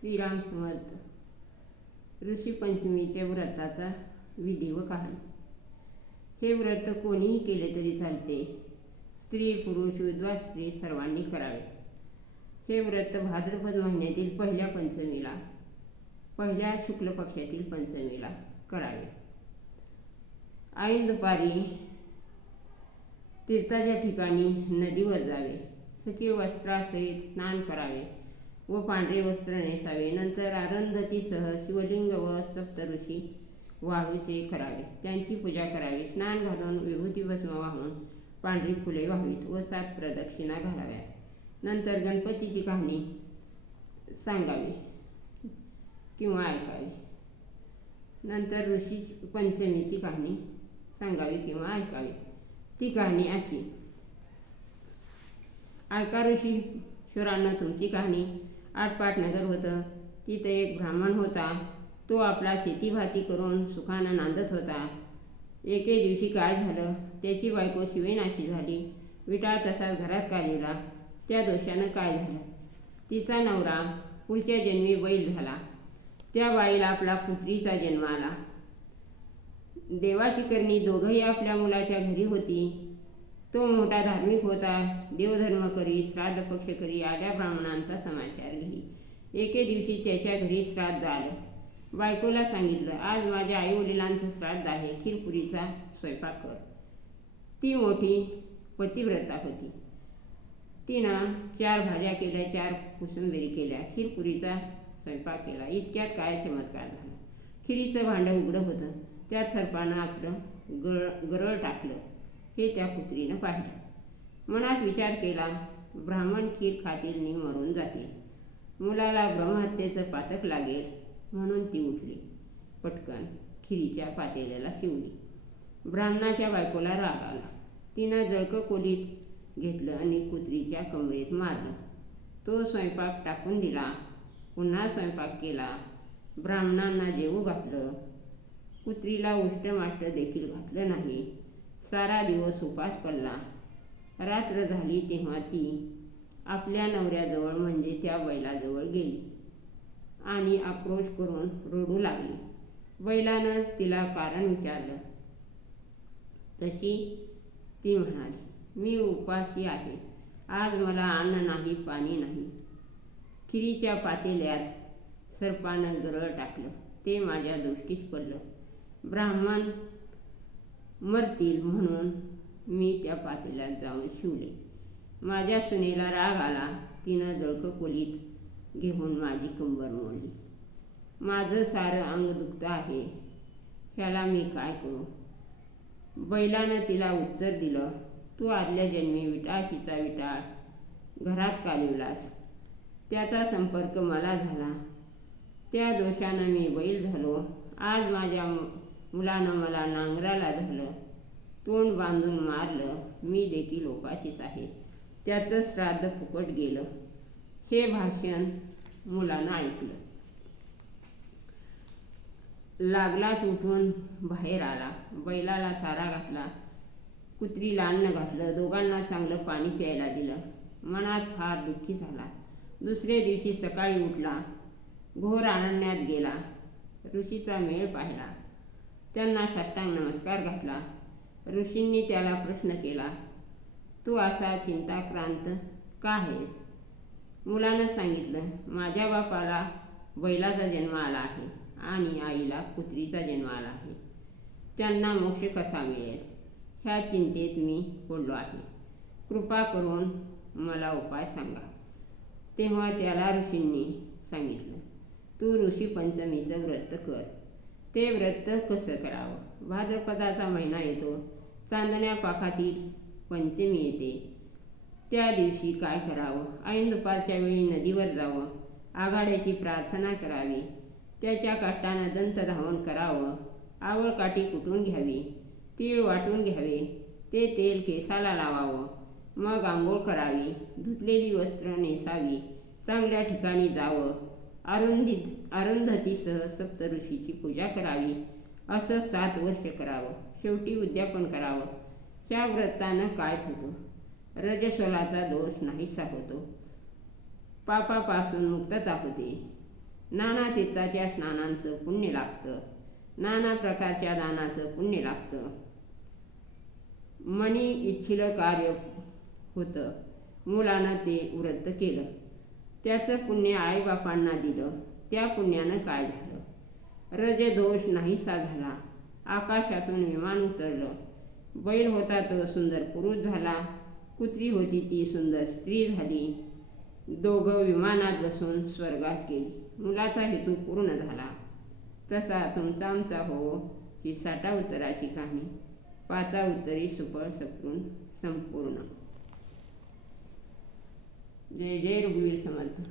श्रीराम समर्थ ऋषीपंचमीच्या व्रताचा विधी व कहाण. हे व्रत कोणीही केले तरी चालते. स्त्री पुरुष विधवा स्त्री सर्वांनी करावे. हे व्रत भाद्रपद महिन्यातील पहिल्या पंचमीला पहिल्या शुक्ल पक्षातील पंचमीला करावे. ऐन दुपारी तीर्थाच्या ठिकाणी नदीवर जावे. सखी वस्त्रासहित स्नान करावे. व पांढरे वस्त्र नेसावे. नंतर आरंधतीसह शिवलिंग व सप्तऋषी वाळूचे करावे. त्यांची पूजा करावी. स्नान घालून विभूती भस्म वाहून पांढरी फुले व्हावीत व सात प्रदक्षिणा घालाव्यात. नंतर गणपतीची कहाणी सांगावी किंवा ऐकावी. नंतर ऋषी पंचमीची कहाणी सांगावी किंवा ऐकावी. ती कहाणी अशी. ऐका ऋषी शुरांना तुमची कहाणी आटपाट नगर होतं. तिथं एक ब्राह्मण होता. तो आपला शेतीभाती करून सुखानं नांदत होता. एके दिवशी काय झालं? त्याची बायको शिवेनाशी झाली. विटा तसाच घरात काढला त्या दोषानं काय झालं? तिचा नवरा पुढच्या जन्मी बैल झाला. त्या बाईला आपला पुत्रीचा जन्म आला. देवाची करणी दोघंही आपल्या मुलाच्या घरी होती. तो मोठा धार्मिक होता देवधर्म करी श्राद्ध पक्ष करी आल्या ब्राह्मणांचा समाचार घेई एके दिवशी त्याच्या घरी श्राद्ध आलं. बायकोला सांगितलं आज माझ्या आई वडिलांचं श्राद्ध आहे खीरपुरीचा स्वयंपाक कर. ती मोठी पतिव्रता होती. तिनं चार भाज्या केल्या चार कुसुंबेरी केल्या खीरपुरीचा स्वयंपाक केला. इतक्यात काय चमत्कार झाला. खिरीचं भांडं उघडं होतं. त्यात सर्पानं आपलं गळ गरळ टाकलं. हे त्या पुत्रीनं पाहिलं. मनात विचार केला ब्राह्मण खीर खातील नि मरून जातील. मुलाला ब्रह्महत्येचं पातक लागेल म्हणून ती उठली. पटकन खिरीच्या पातेल्याला शिवली. ब्राह्मणाच्या बायकोला राग आला. तिनं जळकं खोलीत घेतलं आणि कुत्रीच्या कमरेत मारलं. तो स्वयंपाक टाकून दिला. पुन्हा स्वयंपाक केला. ब्राह्मणांना जेवू घातलं. कुत्रीला उष्टमाष्ट देखील घातलं नाही. सारा दिवस उपास पडला. रात्र झाली तेव्हा ती आपल्या नवऱ्याजवळ म्हणजे त्या बैलाजवळ गेली आणि आक्रोश करून रडू लागली. बैलानं तिला कारण विचारलं. तशी ती म्हणाली मी उपाशी आहे. आज मला अन्न नाही पाणी नाही. खिरीच्या पातेल्यात सर्पानं गरळ टाकलं. ते माझ्या दृष्टीस पडलं. ब्राह्मण मरतील म्हणून मी त्या पातेल्यात जाऊन शिवले. माझ्या सुनेला राग आला. तिनं जळकं कोलीत घेऊन माझी कंबर मोडली. माझं सारं अंग दुखतं आहे. ह्याला मी काय करू? बैलानं तिला उत्तर दिलं तू आदल्या जन्मी विटाशीचा विटाळ घरात कालिवलास त्याचा संपर्क मला झाला. त्या दोषानं मी बैल झालो. आज माझ्या मुलानं मला नांगराला धरलं. तोंड बांधून मारलं. मी देखील उपाशीच आहे. त्याचं श्राद्ध फुकट गेलं. हे भाषण मुलानं ऐकलं. लागलाच उठून बाहेर आला. बैलाला चारा घातला. कुत्रीला अन्न घातलं. दोघांना चांगलं पाणी प्यायला दिलं. मनात फार दुःखी झाला. दुसऱ्या दिवशी सकाळी उठला. घोर आनंदात गेला. ऋषीचा मेळ पाहिला. त्यांना साष्टांग नमस्कार घातला. ऋषींनी त्याला प्रश्न केला तू असा चिंताक्रांत का आहेस? मुलानं सांगितलं माझ्या बापाला बैलाचा जन्म आला आहे आणि आईला कुत्रीचा जन्म आला आहे. त्यांना मोक्ष कसा मिळेल? ह्या चिंतेत मी पडलो आहे. कृपा करून मला उपाय सांगा. तेव्हा त्याला ऋषींनी सांगितलं तू ऋषी पंचमीचं व्रत कर. ते व्रत कसं करावं? भाद्रपदाचा महिना येतो. चांदण्या पाखातील पंचमी येते. त्या दिवशी काय करावं? ऐन दुपारच्या वेळी नदीवर जावं. आघाड्याची प्रार्थना करावी. त्याच्या काष्टानं दंत धावण करावं. आवळ काठी कुटून घ्यावी. तीळ वाटून घ्यावे. ते तेल केसाला लावावं. मग आंघोळ करावी. धुतलेली वस्त्र नेसावी. चांगल्या ठिकाणी जावं. अरुंधी अरुंधतीसह सप्तऋषीची पूजा करावी. असं सात वर्ष करावं. शेवटी उद्यापन करावं. त्या व्रतानं काय होतं? रजस्वलाचा दोष नाहीसा होतो. पापापासून मुक्तता होते. नाना तीर्थाच्या स्नानांचं पुण्य लागतं. नाना प्रकारच्या दानाचं पुण्य लागतं. मणी इच्छिलं कार्य होतं. मुलानं ते व्रत केलं. त्याचं पुण्य आईबापांना दिलं. त्या पुण्यानं काय झालं? रजदोष नाहीसा झाला. आकाशातून विमान उतरलं. बैल होता तो सुंदर पुरुष झाला. कुत्री होती ती सुंदर स्त्री झाली. दोघं विमानात बसून स्वर्गात गेली. मुलाचा हेतू पूर्ण झाला. तसा तुमचा आमचा हो ही साठा उत्तराची कहाणी. पाचा उत्तरी सुफळ सपरून संपूर्ण. जय जय रघुवीर समर्थ